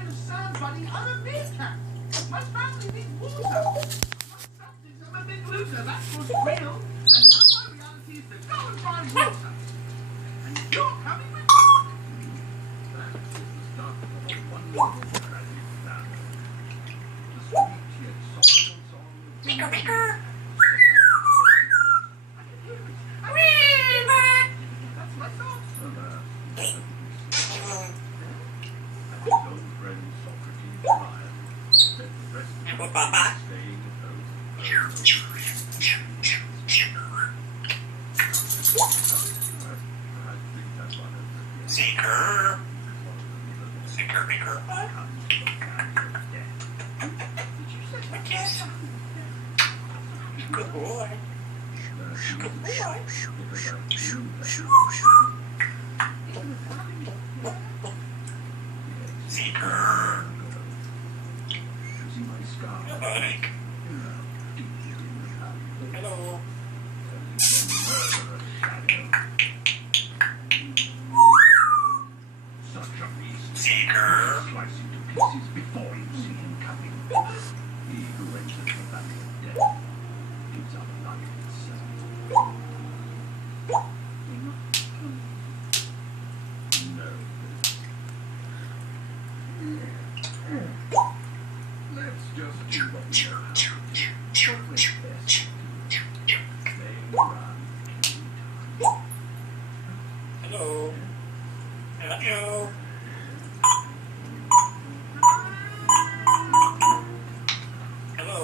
kind of sand bunny. I'm a beaker. My family needs water. I'm a big loser. That's what's real. And now my reality is to go and find water. And you're coming with me. That is the start of a wonderful tragic family. The sweet yet sorrowful song of Zeker, beaker. That's my song. His old friend Socrates Ryan said the rest of the Papa. staying at home. I think that's one of the Zeker. Zeker, beaker. Yes. Good boy. Good boy. Zeker. See my scar. Good buddy. Hello. Such a beast. Zeker. Slice into pieces before you see him coming. He who enters the valley of death gives up life itself. No. Let's just do what we know how to do. What was best. They run. Hello. Hello. Hello.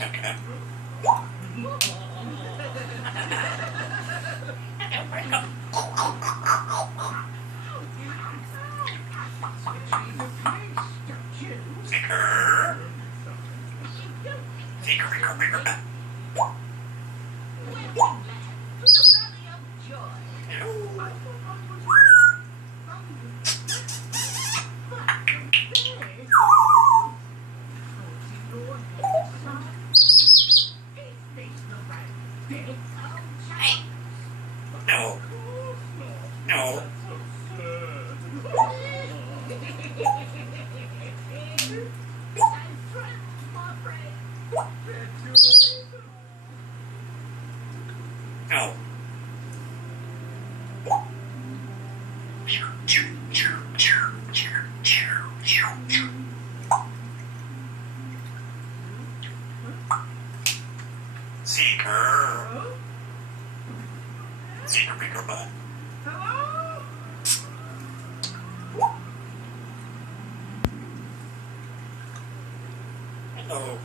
Okay. Zeker. Zeker, beaker, beaker. Hey. No. No. No. Zeker. Zeker, beaker, bud. Hello.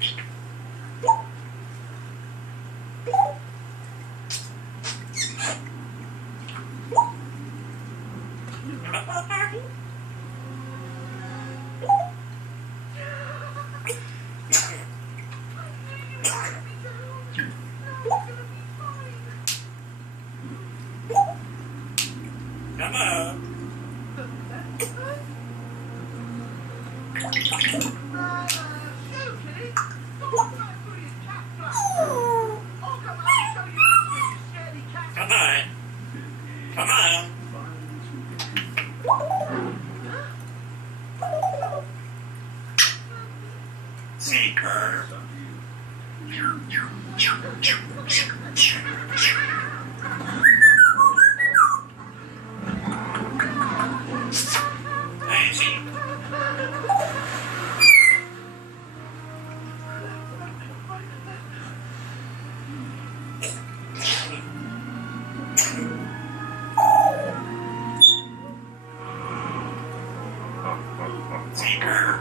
Come on. Come on. Come on. Zeker. Lazy. Zeker.